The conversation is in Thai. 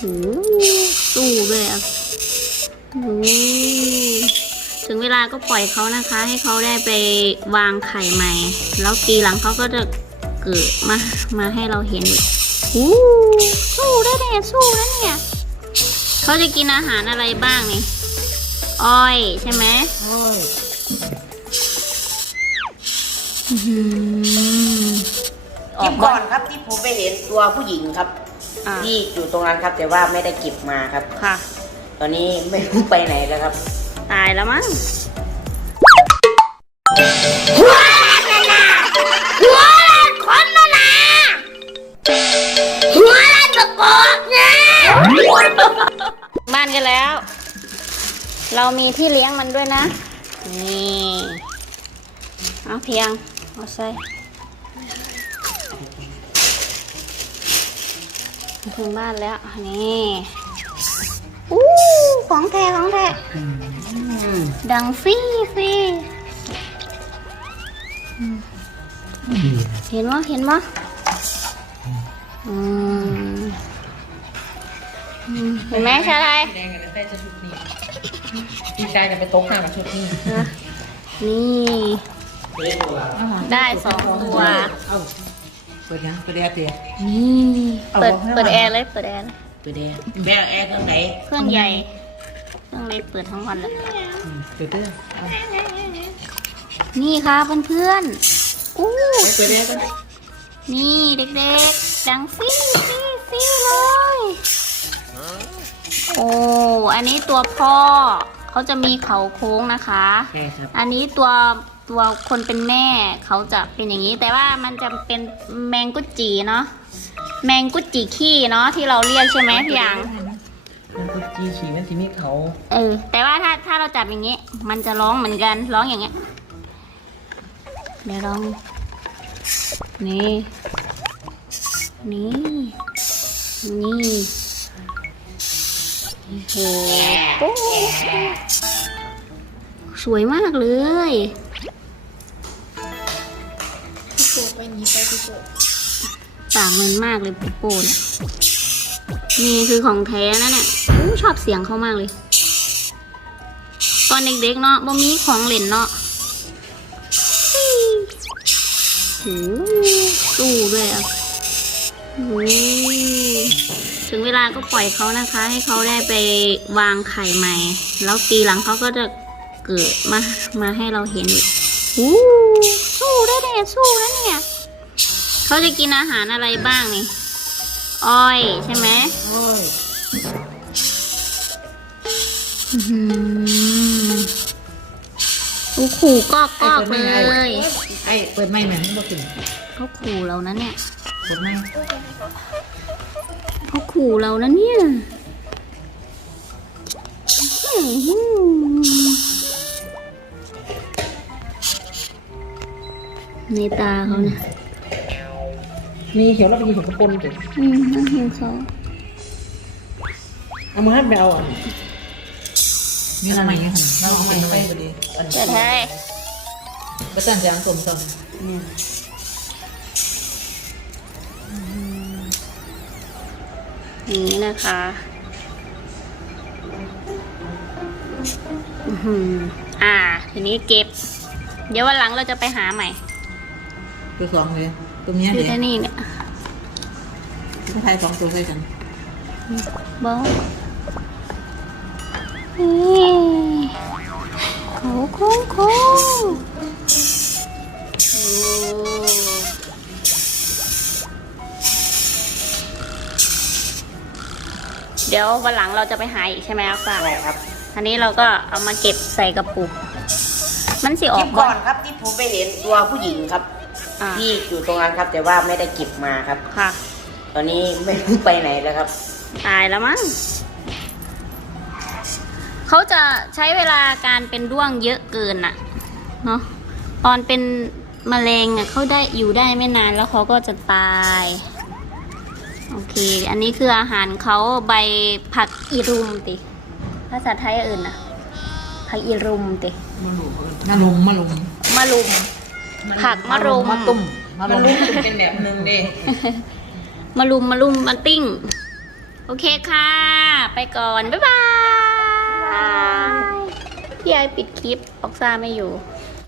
โอ้สู้ด้วยอะโอ้ถึงเวลาก็ปล่อยเขานะคะ ให้เขาได้ไปวางไข่ใหม่ แล้วปีหลังเขาก็จะเกิดมามาให้เราเห็นอีกโอ้สู้ได้เนี่ยสู้นะเนี่ยเขาจะกินอาหารอะไรบ้างนี่อ้อยใช่ไหมโอ้ยอื้อหือคลิปก่อนครับที่ผมไปเห็นตัวผู้หญิงครับ อะที่อยู่ตรงนั้นครับ แต่ว่าไม่ได้เก็บมาครับ ค่ะ ตอนนี้ไม่รู้ไปไหนแล้วครับ ตายแล้วมั้งบ้านกันแล้ว เรามีที่เลี้ยงมันด้วยนะ นี่ เอาเพียง เอาใส่ ถึงบ้านแล้ว นี่อู้ของแท้ของแท้ดังฟี่ฟี่อืมเห็นวะเห็นวะอืมอืมเห็นไหมชาไทยแดงกับแต่จะชุดนี้พี่ชายจะไปตกห้ามาชุดนี้นะนี่ ได้สองตัว เอ้าเปิดยังเปิดแอร์เปีย นี่เอาเปิดบอกให้เปิดว่าแอร์เลยเปิดแอร์เลยไปแดงแม่แอร์เครื่องไหนเครื่องใหญ่เครื่องเล็กเปิดทั้งวันเลยเปิดเด้อเอานี่ค่ะเพื่อนๆอู้เปิดแอร์กันนี่เด็กๆดังฟี่ฟี่ฟี่เลยโอ้อันนี้ตัวพ่อเขาจะมีเขาโค้งนะคะ ใช่ครับอันนี้ตัว ตัวคนเป็นแม่เขาจะเป็นอย่างนี้ แต่ว่ามันจะเป็นแมงกุจีเนาะแมงกุจีขี้เนาะที่เราเรียกใช่ไหมพี่หยางมันก็จีขี่มันที่มีเขาเออ แต่ว่าถ้าถ้าเราจับอย่างนี้ มันจะร้องเหมือนกันร้องอย่างเงี้ยเดี๋ยวลองนี่นี่นี่โอ้โหสวยมากเลย ปากมันมากเลยปุ๊โป้เนี่ยนี่คือของแท้นะเนี่ยอู้ชอบเสียงเขามากเลย ตอนเด็กๆเนาะบ่มีของเล่นเนาะโอ้โหสู้ด้วยอะโอ้ถึงเวลาก็ปล่อยเขานะคะ ให้เขาได้ไปวางไข่ใหม่ แล้วปีหลังเขาก็จะเกิดมา มาให้เราเห็นอีกโอ้สู้ได้เนี่ยสู้นะเนี่ย เขาจะกินอาหารอะไรบ้างนี่ อ้อยใช่ไหมโอ้ยอื้อหือโอ้ขู่กอกกอกเลย ไอ้เปิดไม่แม่ไม่บอกถึงเขาขู่เรานะเนี่ย เปิดไม่เขาขู่เรานะเนี่ยอื้อหือในตาเขาเนี่ย มีเขียวแล้วไปยิงของกระปนเด็กอืมน่าเห็นเขาเอามาให้ไปเอาอะมีอะไรอย่างเงี้ยเราเอาไปไปไปดีแต่ไทยไปตั้งใจสมสมอย่างนี้นะคะอื้อหืออ่า ทีนี้เก็บ เดี๋ยววันหลังเราจะไปหาใหม่ตัวสองเลย ตัวเนี้ยอยู่เด็กที่นี่เนี่ยผู้ชายสองตัวใส่กันบอนี่โค้งโค้งโค้งโอ้เดี๋ยววันหลังเราจะไปหาอีกใช่ไหมครับป้าใช่ครับ อันนี้เราก็เอามาเก็บใส่กระปุก มันสิอคอลิกปบ่ก่อนครับที่ผมไปเห็นตัวผู้หญิงครับ อ่าที่อยู่ตรงนั้นครับแต่ว่าไม่ได้เก็บมาครับ ค่ะ ตอนนี้ไม่รู้ไปไหนแล้วครับ ตายแล้วมั้งเขาจะใช้เวลาการเป็นด้วงเยอะเกินอะเนาะตอนเป็นมะเร็งอะเขาได้อยู่ได้ไม่นานแล้วเขาก็จะตายโอเค อันนี้คืออาหารเขาใบผักอีรุมติ ภาษาไทยอื่นอะผักอีรุมติมาลงมาลงมะรุม ผักมะรุมมะตุ่มมะรุม รู้สึเป็นแบบนึงเด้มะรุมมะรุมมะติ้ง โอเคค่ะ ไปก่อน บ๊ายบาย พี่ไอปิดคลิปออกซาไม่อยู่